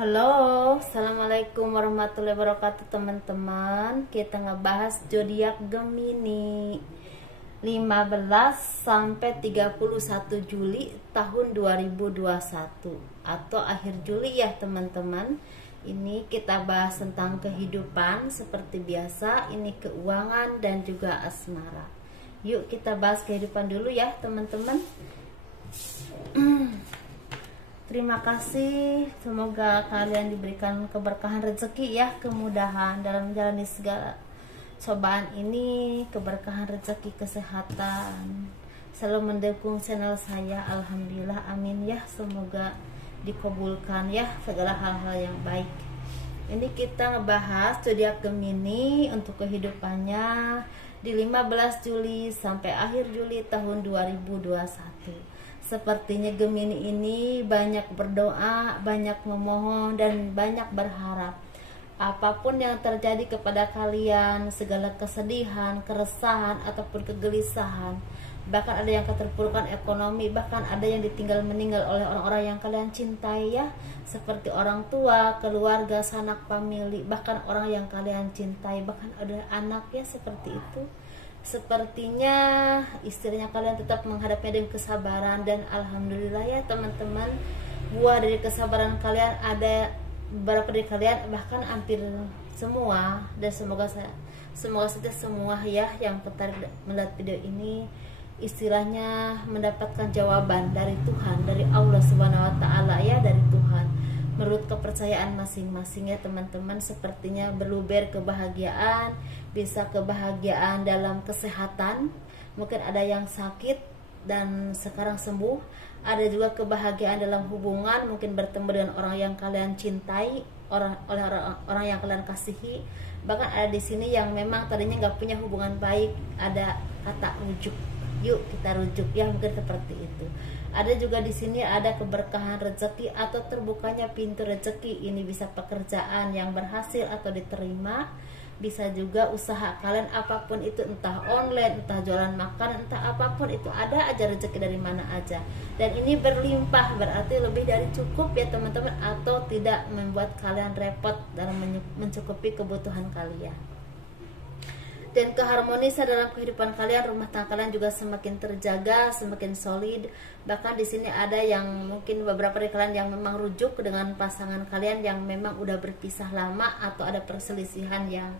Halo, assalamualaikum warahmatullahi wabarakatuh teman-teman. Kita ngebahas zodiak Gemini 15 sampai 31 Juli tahun 2021 atau akhir Juli ya teman-teman. Ini kita bahas tentang kehidupan seperti biasa, ini keuangan dan juga asmara. Yuk kita bahas kehidupan dulu ya teman-teman. Terima kasih, semoga kalian diberikan keberkahan rezeki ya, kemudahan dalam menjalani segala cobaan ini, keberkahan rezeki, kesehatan. Selalu mendukung channel saya, alhamdulillah, amin ya, semoga dikabulkan ya segala hal-hal yang baik. Ini kita ngebahas zodiak Gemini untuk kehidupannya di 15 Juli sampai akhir Juli tahun 2021. Sepertinya Gemini ini banyak berdoa, banyak memohon, dan banyak berharap. Apapun yang terjadi kepada kalian, segala kesedihan, keresahan, ataupun kegelisahan, bahkan ada yang keterpurukan ekonomi, bahkan ada yang ditinggal meninggal oleh orang-orang yang kalian cintai ya, seperti orang tua, keluarga, sanak famili, bahkan orang yang kalian cintai, bahkan ada anak ya, seperti itu. Sepertinya istrinya kalian tetap menghadapinya dengan kesabaran, dan alhamdulillah ya teman-teman, buah dari kesabaran kalian ada beberapa dari kalian, bahkan hampir semua, dan semoga saja semua ya yang tertarik melihat video ini istilahnya mendapatkan jawaban dari Tuhan, dari Allah Subhanahu wa taala ya, dari Tuhan menurut kepercayaan masing-masing ya teman-teman. Sepertinya berluber kebahagiaan, bisa kebahagiaan dalam kesehatan, mungkin ada yang sakit dan sekarang sembuh, ada juga kebahagiaan dalam hubungan, mungkin bertemu dengan orang yang kalian cintai, orang yang kalian kasihi, bahkan ada di sini yang memang tadinya nggak punya hubungan baik, ada kata rujuk, yuk kita rujuk ya, mungkin seperti itu. Ada juga di sini ada keberkahan rezeki atau terbukanya pintu rezeki. Ini bisa pekerjaan yang berhasil atau diterima, bisa juga usaha kalian apapun itu, entah online, entah jualan makanan, entah apapun itu, ada aja rezeki dari mana aja. Dan ini berlimpah, berarti lebih dari cukup ya teman-teman, atau tidak membuat kalian repot dalam mencukupi kebutuhan kalian. Dan keharmonisan dalam kehidupan kalian, rumah tangga kalian juga semakin terjaga, semakin solid. Bahkan di sini ada yang mungkin beberapa dari kalian yang memang rujuk dengan pasangan kalian yang memang udah berpisah lama, atau ada perselisihan yang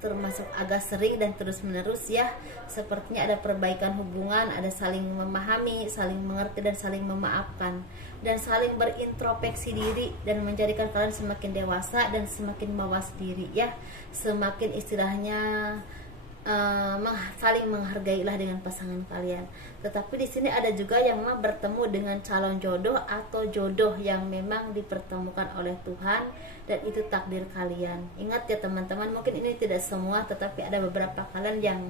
termasuk agak sering dan terus menerus ya. Sepertinya ada perbaikan hubungan, ada saling memahami, saling mengerti, dan saling memaafkan, dan saling berintrospeksi diri, dan menjadikan kalian semakin dewasa dan semakin mawas diri ya, semakin istilahnya saling menghargailah dengan pasangan kalian. Tetapi di sini ada juga yang memang bertemu dengan calon jodoh atau jodoh yang memang dipertemukan oleh Tuhan, dan itu takdir kalian. Ingat ya teman-teman, mungkin ini tidak semua, tetapi ada beberapa kalian yang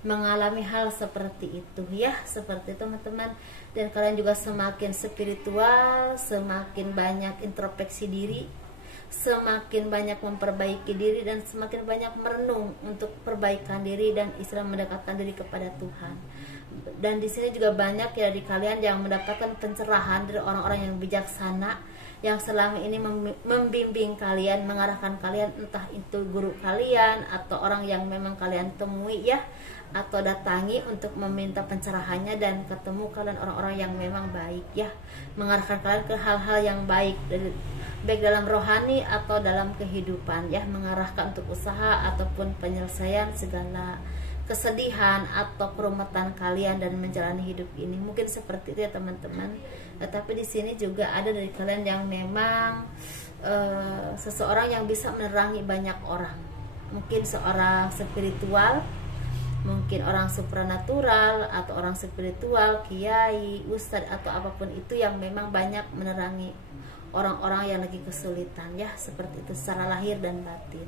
mengalami hal seperti itu ya, seperti itu teman-teman. Dan kalian juga semakin spiritual, semakin banyak introspeksi diri, semakin banyak memperbaiki diri, dan semakin banyak merenung untuk perbaikan diri dan istilah mendekatkan diri kepada Tuhan. Dan di sini juga banyak ya dari kalian yang mendapatkan pencerahan dari orang-orang yang bijaksana, yang selama ini membimbing kalian, mengarahkan kalian, entah itu guru kalian atau orang yang memang kalian temui ya, atau datangi untuk meminta pencerahannya, dan ketemu kalian orang-orang yang memang baik ya, mengarahkan kalian ke hal-hal yang baik, baik dalam rohani atau dalam kehidupan ya, mengarahkan untuk usaha ataupun penyelesaian segala kesedihan atau kerumatan kalian dan menjalani hidup ini. Mungkin seperti itu ya teman-teman. Tetapi di sini juga ada dari kalian yang memang seseorang yang bisa menerangi banyak orang, mungkin seorang spiritual, mungkin orang supranatural, atau orang spiritual, kiai, ustadz, atau apapun itu yang memang banyak menerangi orang-orang yang lagi kesulitan ya, seperti itu secara lahir dan batin.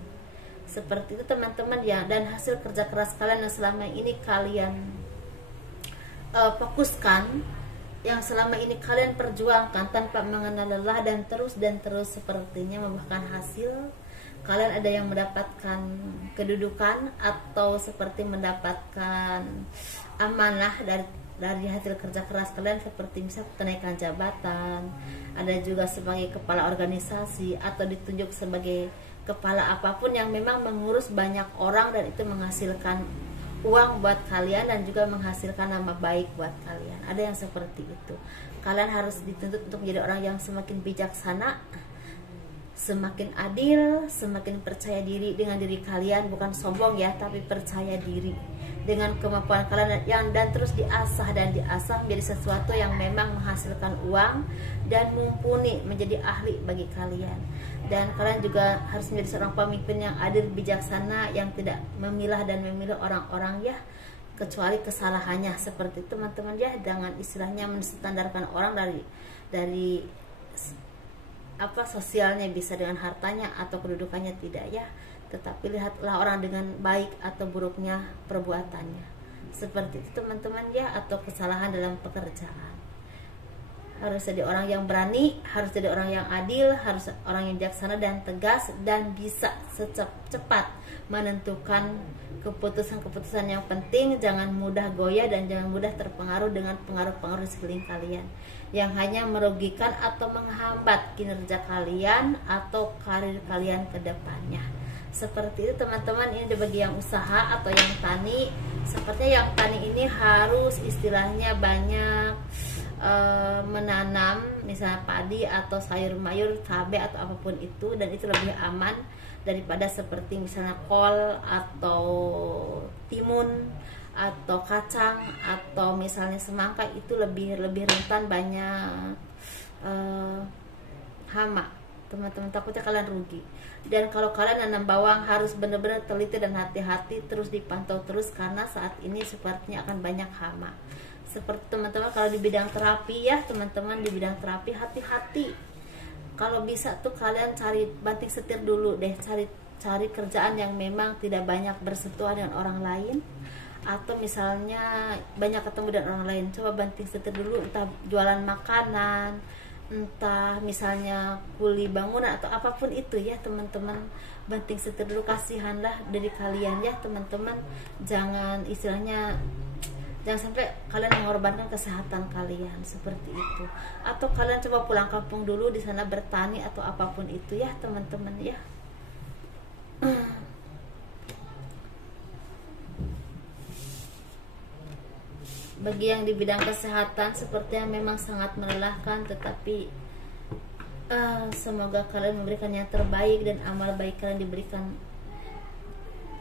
Seperti itu teman-teman ya. Dan hasil kerja keras kalian yang selama ini kalian fokuskan, yang selama ini kalian perjuangkan tanpa mengenal lelah, dan terus sepertinya membuahkan hasil. Kalian ada yang mendapatkan kedudukan, atau seperti mendapatkan amanah dari dari hasil kerja keras kalian, seperti misal kenaikan jabatan, ada juga sebagai kepala organisasi atau ditunjuk sebagai kepala apapun yang memang mengurus banyak orang dan itu menghasilkan uang buat kalian dan juga menghasilkan nama baik buat kalian. Ada yang seperti itu. Kalian harus dituntut untuk menjadi orang yang semakin bijaksana, semakin adil, semakin percaya diri dengan diri kalian, bukan sombong ya, tapi percaya diri dengan kemampuan kalian dan terus diasah menjadi sesuatu yang memang menghasilkan uang dan mumpuni, menjadi ahli bagi kalian. Dan kalian juga harus menjadi seorang pemimpin yang adil, bijaksana, yang tidak memilah dan memilih orang-orang ya kecuali kesalahannya, seperti itu teman-teman ya. Jangan istilahnya menstandarkan orang dari apa sosialnya, bisa dengan hartanya atau kedudukannya, tidak ya, tetapi lihatlah orang dengan baik atau buruknya perbuatannya, seperti itu teman-teman ya. Atau kesalahan dalam pekerjaan, harus jadi orang yang berani, harus jadi orang yang adil, harus orang yang bijaksana dan tegas, dan bisa secepat menentukan keputusan-keputusan yang penting. Jangan mudah goyah dan jangan mudah terpengaruh dengan pengaruh-pengaruh di sekeliling kalian yang hanya merugikan atau menghambat kinerja kalian atau karir kalian ke depannya. Seperti itu teman-teman. Ini bagi yang usaha atau yang tani. Sepertinya yang tani ini harus istilahnya banyak menanam misalnya padi atau sayur mayur, cabai atau apapun itu, dan itu lebih aman daripada seperti misalnya kol atau timun atau kacang atau misalnya semangka. Itu lebih rentan banyak hama teman-teman, takutnya kalian rugi. Dan kalau kalian nanam bawang harus benar-benar teliti dan hati-hati, terus dipantau terus, karena saat ini sepertinya akan banyak hama. Seperti teman-teman kalau di bidang terapi ya teman-teman, di bidang terapi hati-hati. Kalau bisa tuh kalian cari banting setir dulu deh, cari kerjaan yang memang tidak banyak bersentuhan dengan orang lain, atau misalnya banyak ketemu dengan orang lain. Coba banting setir dulu, entah jualan makanan, entah misalnya kuli bangunan atau apapun itu ya teman-teman. Banting setir dulu, kasihanlah dari kalian ya teman-teman. Jangan istilahnya jangan sampai kalian mengorbankan kesehatan kalian, seperti itu. Atau kalian coba pulang kampung dulu, di sana bertani atau apapun itu ya teman-teman ya. Bagi yang di bidang kesehatan sepertinya memang sangat melelahkan, tetapi semoga kalian memberikan yang terbaik dan amal baik kalian diberikan,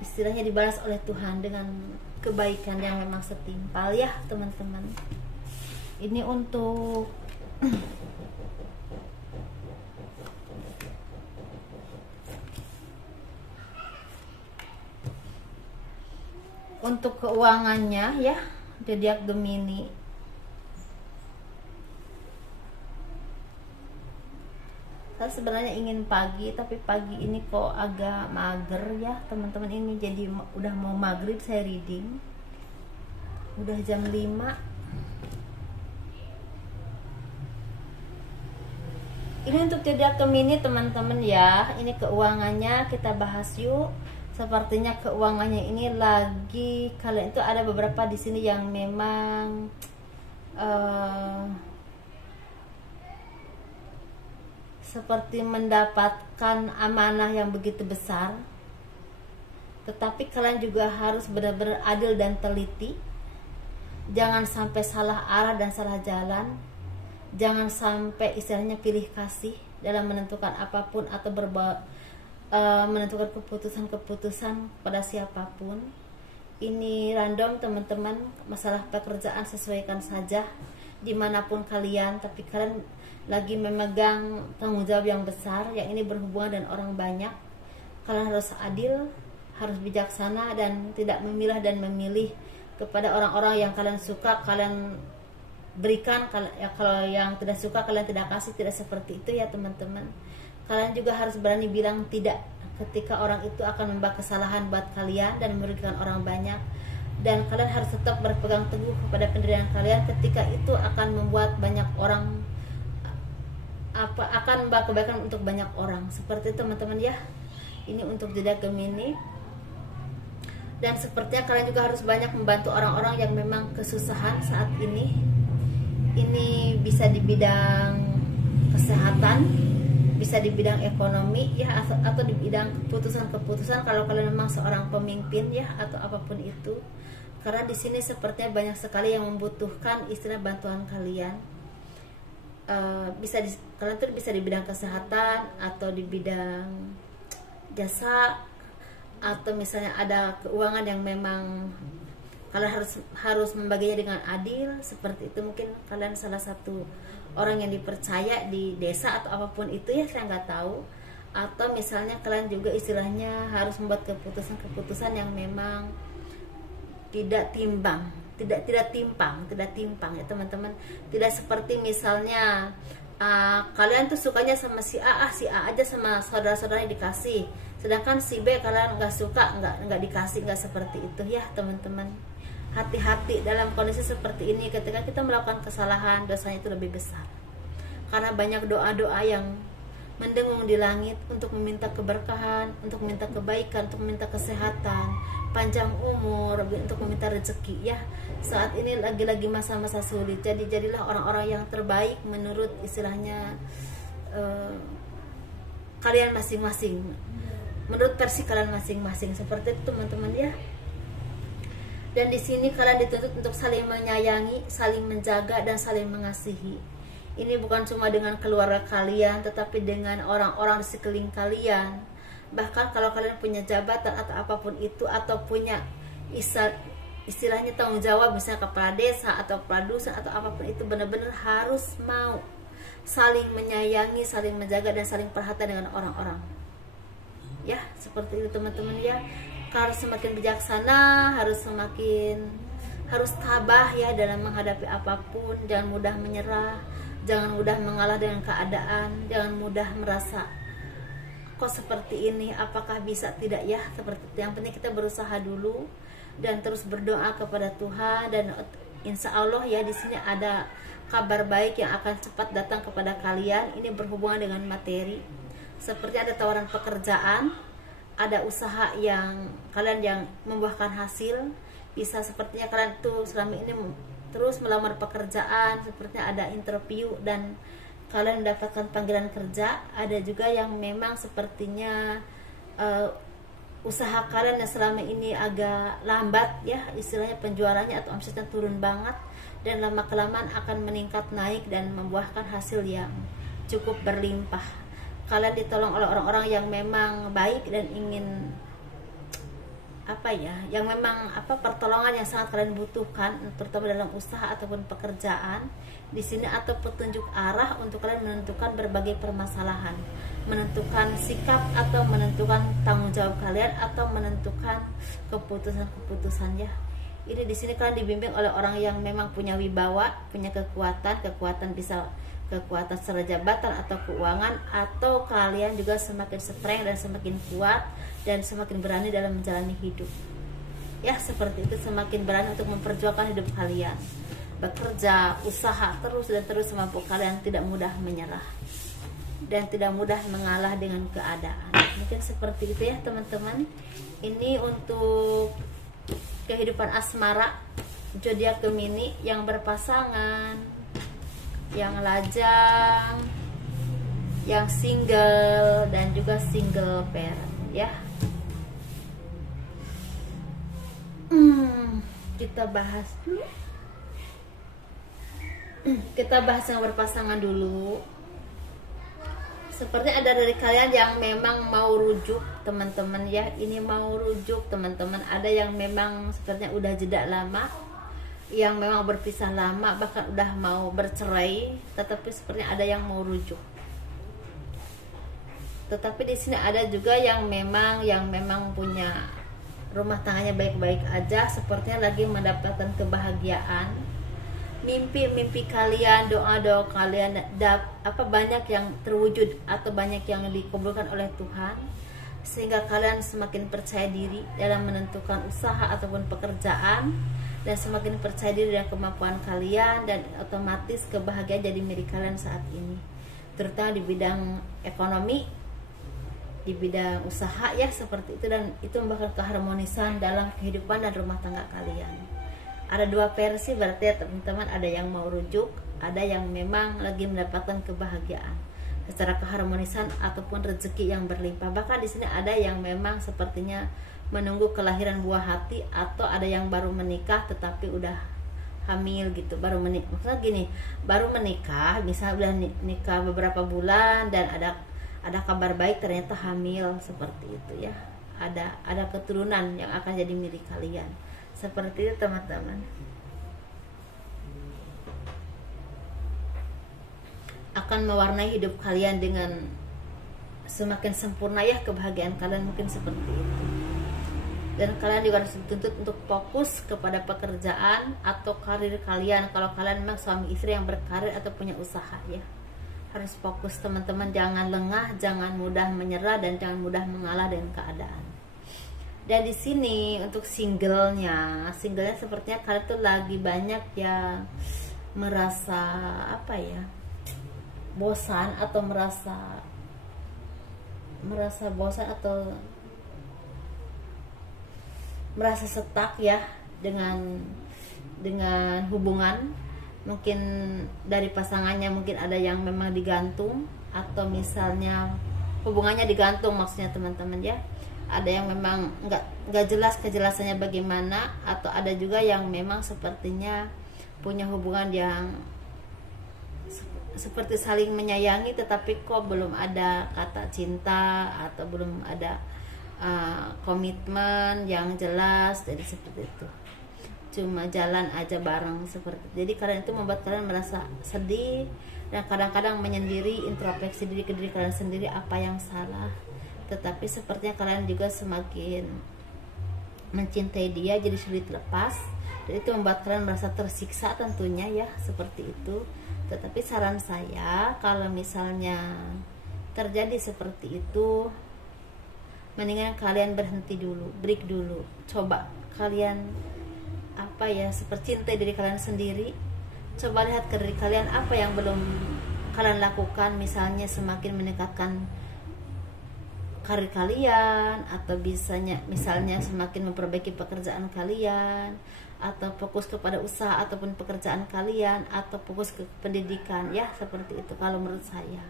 istilahnya dibalas oleh Tuhan dengan kebaikan yang memang setimpal ya teman-teman. Ini untuk keuangannya ya, zodiak Gemini. Saya sebenarnya ingin pagi, tapi pagi ini kok agak mager ya teman-teman. Ini jadi udah mau maghrib saya reading, udah jam 5. Ini untuk zodiak Gemini teman-teman ya. Ini keuangannya kita bahas yuk. Sepertinya keuangannya ini lagi kalian itu ada beberapa di sini yang memang seperti mendapatkan amanah yang begitu besar, tetapi kalian juga harus benar-benar adil dan teliti. Jangan sampai salah arah dan salah jalan. Jangan sampai istilahnya pilih kasih dalam menentukan apapun atau menentukan keputusan pada siapapun. Ini random teman-teman. Masalah pekerjaan sesuaikan saja dimanapun kalian, tapi kalian lagi memegang tanggung jawab yang besar, yang ini berhubungan dengan orang banyak. Kalian harus adil, harus bijaksana, dan tidak memilah dan memilih kepada orang-orang yang kalian suka kalian berikan, kalau yang tidak suka kalian tidak kasih. Tidak seperti itu ya teman-teman. Kalian juga harus berani bilang tidak ketika orang itu akan membawa kesalahan buat kalian dan merugikan orang banyak. Dan kalian harus tetap berpegang teguh kepada pendirian kalian ketika itu akan membuat banyak orang akan membawa kebaikan untuk banyak orang. Seperti itu teman-teman ya. Ini untuk zodiak Gemini. Dan sepertinya kalian juga harus banyak membantu orang-orang yang memang kesusahan saat ini. Ini bisa di bidang kesehatan, bisa di bidang ekonomi ya, atau di bidang keputusan-keputusan kalau kalian memang seorang pemimpin ya, atau apapun itu. Karena di sini sepertinya banyak sekali yang membutuhkan istilah bantuan kalian. Kalian tuh bisa di bidang kesehatan atau di bidang jasa, atau misalnya ada keuangan yang memang kalian harus membaginya dengan adil, seperti itu. Mungkin kalian salah satu orang yang dipercaya di desa atau apapun itu ya, saya nggak tahu. Atau misalnya kalian juga istilahnya harus membuat keputusan-keputusan yang memang tidak timpang ya teman-teman. Tidak seperti misalnya kalian tuh sukanya sama si A aja, sama saudara-saudaranya dikasih, sedangkan si B kalian nggak suka, nggak dikasih, nggak seperti itu ya teman-teman. Hati-hati dalam kondisi seperti ini. Ketika kita melakukan kesalahan, dosanya itu lebih besar, karena banyak doa-doa yang mendengung di langit untuk meminta keberkahan, untuk meminta kebaikan, untuk meminta kesehatan, panjang umur, untuk meminta rezeki ya. Saat ini lagi-lagi masa-masa sulit, jadi jadilah orang-orang yang terbaik menurut istilahnya kalian masing-masing, menurut versi kalian masing-masing, seperti itu teman-teman ya. Dan di sini kalian dituntut untuk saling menyayangi, saling menjaga, dan saling mengasihi. Ini bukan cuma dengan keluarga kalian, tetapi dengan orang-orang di sekeliling kalian. Bahkan kalau kalian punya jabatan atau apapun itu, atau punya istilahnya tanggung jawab, misalnya kepala desa atau kepala dusun atau apapun itu, benar-benar harus mau saling menyayangi, saling menjaga, dan saling perhatian dengan orang-orang. Ya, seperti itu teman-teman ya. Harus semakin bijaksana, harus tabah ya dalam menghadapi apapun. Jangan mudah menyerah, jangan mudah mengalah dengan keadaan, jangan mudah merasa kok seperti ini, apakah bisa, tidak ya, seperti itu. Yang penting kita berusaha dulu dan terus berdoa kepada Tuhan, dan insya Allah ya di sini ada kabar baik yang akan cepat datang kepada kalian. Ini berhubungan dengan materi, seperti ada tawaran pekerjaan, ada usaha yang kalian yang membuahkan hasil. Bisa sepertinya kalian tuh selama ini terus melamar pekerjaan, sepertinya ada interview dan kalian mendapatkan panggilan kerja. Ada juga yang memang sepertinya usaha kalian yang selama ini agak lambat ya, istilahnya penjualannya atau omsetnya turun banget, dan lama-kelamaan akan meningkat naik dan membuahkan hasil yang cukup berlimpah. Kalian ditolong oleh orang-orang yang memang baik dan ingin yang memang pertolongan yang sangat kalian butuhkan, terutama dalam usaha ataupun pekerjaan di sini, atau petunjuk arah untuk kalian menentukan berbagai permasalahan, menentukan sikap atau menentukan tanggung jawab kalian, atau menentukan keputusan-keputusan ya. Ini di sini kalian dibimbing oleh orang yang memang punya wibawa, punya kekuatan bisa kekuatan secara jabatan atau keuangan, atau kalian juga semakin strength dan semakin kuat dan semakin berani dalam menjalani hidup ya, seperti itu. Semakin berani untuk memperjuangkan hidup kalian, bekerja, usaha terus semampu kalian, tidak mudah menyerah dan tidak mudah mengalah dengan keadaan. Mungkin seperti itu ya teman-teman. Ini untuk kehidupan asmara zodiak Gemini yang berpasangan, yang lajang, yang single, dan juga single parent ya. Kita bahas dulu. Kita bahas yang berpasangan dulu. Seperti ada dari kalian yang memang mau rujuk teman-teman ya. Ini mau rujuk teman-teman. Ada yang memang sepertinya udah jeda lama, yang memang berpisah lama, bahkan udah mau bercerai, tetapi sepertinya ada yang mau rujuk. Tetapi di sini ada juga yang memang punya rumah tangganya baik-baik aja, sepertinya lagi mendapatkan kebahagiaan. Mimpi-mimpi kalian, doa-doa kalian banyak yang terwujud atau banyak yang dikabulkan oleh Tuhan, sehingga kalian semakin percaya diri dalam menentukan usaha ataupun pekerjaan, dan semakin percaya diri dengan kemampuan kalian, dan otomatis kebahagiaan jadi milik kalian saat ini, terutama di bidang ekonomi, di bidang usaha ya, seperti itu, dan itu membawa keharmonisan dalam kehidupan dan rumah tangga kalian. Ada dua versi berarti ya teman-teman, ada yang mau rujuk, ada yang memang lagi mendapatkan kebahagiaan secara keharmonisan ataupun rezeki yang berlimpah. Bahkan di sini ada yang memang sepertinya menunggu kelahiran buah hati, atau ada yang baru menikah tetapi udah hamil gitu, baru menikah. Maksudnya gini, baru menikah, misalnya udah nikah beberapa bulan dan ada kabar baik ternyata hamil, seperti itu ya. Ada keturunan yang akan jadi milik kalian. Seperti itu teman-teman. Akan mewarnai hidup kalian dengan semakin sempurna ya, kebahagiaan kalian mungkin seperti itu. Dan kalian juga harus dituntut untuk fokus kepada pekerjaan atau karir kalian. Kalau kalian memang suami istri yang berkarir atau punya usaha ya, harus fokus teman-teman. Jangan lengah, jangan mudah menyerah, dan jangan mudah mengalah dengan keadaan. Dan di sini untuk singlenya sepertinya kalian tuh lagi banyak ya merasa apa ya, bosan, atau merasa bosan atau merasa stuck ya dengan hubungan. Mungkin dari pasangannya mungkin ada yang memang digantung, atau misalnya hubungannya digantung maksudnya teman-teman ya. Ada yang memang nggak jelas kejelasannya bagaimana, atau ada juga yang memang sepertinya punya hubungan yang seperti saling menyayangi tetapi kok belum ada kata cinta, atau belum ada komitmen yang jelas. Jadi seperti itu, cuma jalan aja bareng seperti itu. Jadi kalian itu membuat kalian merasa sedih, dan kadang-kadang menyendiri, introspeksi diri ke diri kalian sendiri apa yang salah. Tetapi sepertinya kalian juga semakin mencintai dia, jadi sulit lepas, dan itu membuat kalian merasa tersiksa tentunya ya, seperti itu. Tetapi saran saya, kalau misalnya terjadi seperti itu, mendingan kalian berhenti dulu, break dulu. Coba kalian apa ya, seperti cintai diri kalian sendiri. Coba lihat ke diri kalian apa yang belum kalian lakukan, misalnya semakin meningkatkan karir kalian, atau misalnya semakin memperbaiki pekerjaan kalian, atau fokus kepada usaha ataupun pekerjaan kalian, atau fokus ke pendidikan ya, seperti itu kalau menurut saya.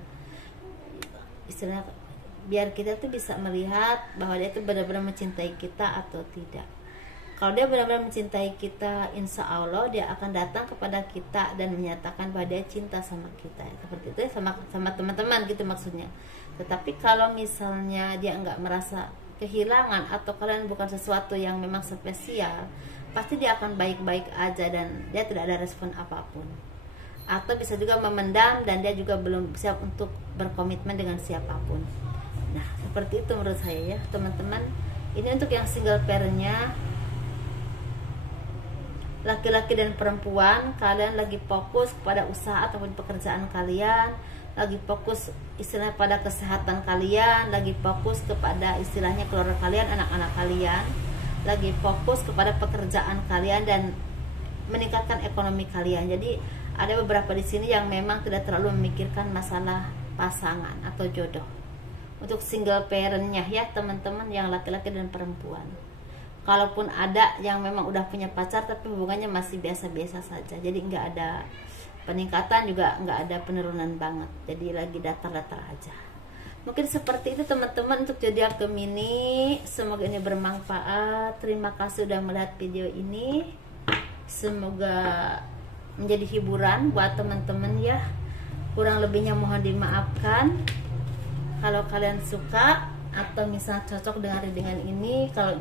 Istilahnya biar kita tuh bisa melihat bahwa dia tuh benar-benar mencintai kita atau tidak. Kalau dia benar-benar mencintai kita, insya Allah dia akan datang kepada kita dan menyatakan bahwa dia cinta sama kita, seperti itu ya, sama teman-teman gitu maksudnya. Tetapi kalau misalnya dia nggak merasa kehilangan, atau kalian bukan sesuatu yang memang spesial, pasti dia akan baik-baik aja dan dia tidak ada respon apapun. Atau bisa juga memendam dan dia juga belum siap untuk berkomitmen dengan siapapun. Nah, seperti itu menurut saya ya teman-teman. Ini untuk yang single parentnya, laki-laki dan perempuan, kalian lagi fokus kepada usaha ataupun pekerjaan kalian, lagi fokus istilahnya pada kesehatan kalian, lagi fokus kepada istilahnya keluarga kalian, anak-anak kalian, lagi fokus kepada pekerjaan kalian dan meningkatkan ekonomi kalian. Jadi ada beberapa di sini yang memang tidak terlalu memikirkan masalah pasangan atau jodoh. Untuk single parentnya ya teman-teman, yang laki-laki dan perempuan, kalaupun ada yang memang udah punya pacar tapi hubungannya masih biasa-biasa saja, jadi nggak ada peningkatan juga nggak ada penurunan banget, jadi lagi datar-datar aja. Mungkin seperti itu teman-teman untuk zodiak Gemini. Semoga ini bermanfaat. Terima kasih sudah melihat video ini, semoga menjadi hiburan buat teman-teman ya. Kurang lebihnya mohon dimaafkan. Kalau kalian suka atau misalnya cocok dengan ini, kalau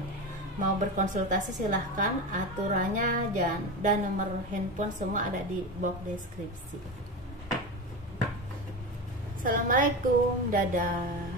mau berkonsultasi silahkan. Aturannya dan nomor handphone semua ada di box deskripsi. Assalamualaikum, dadah.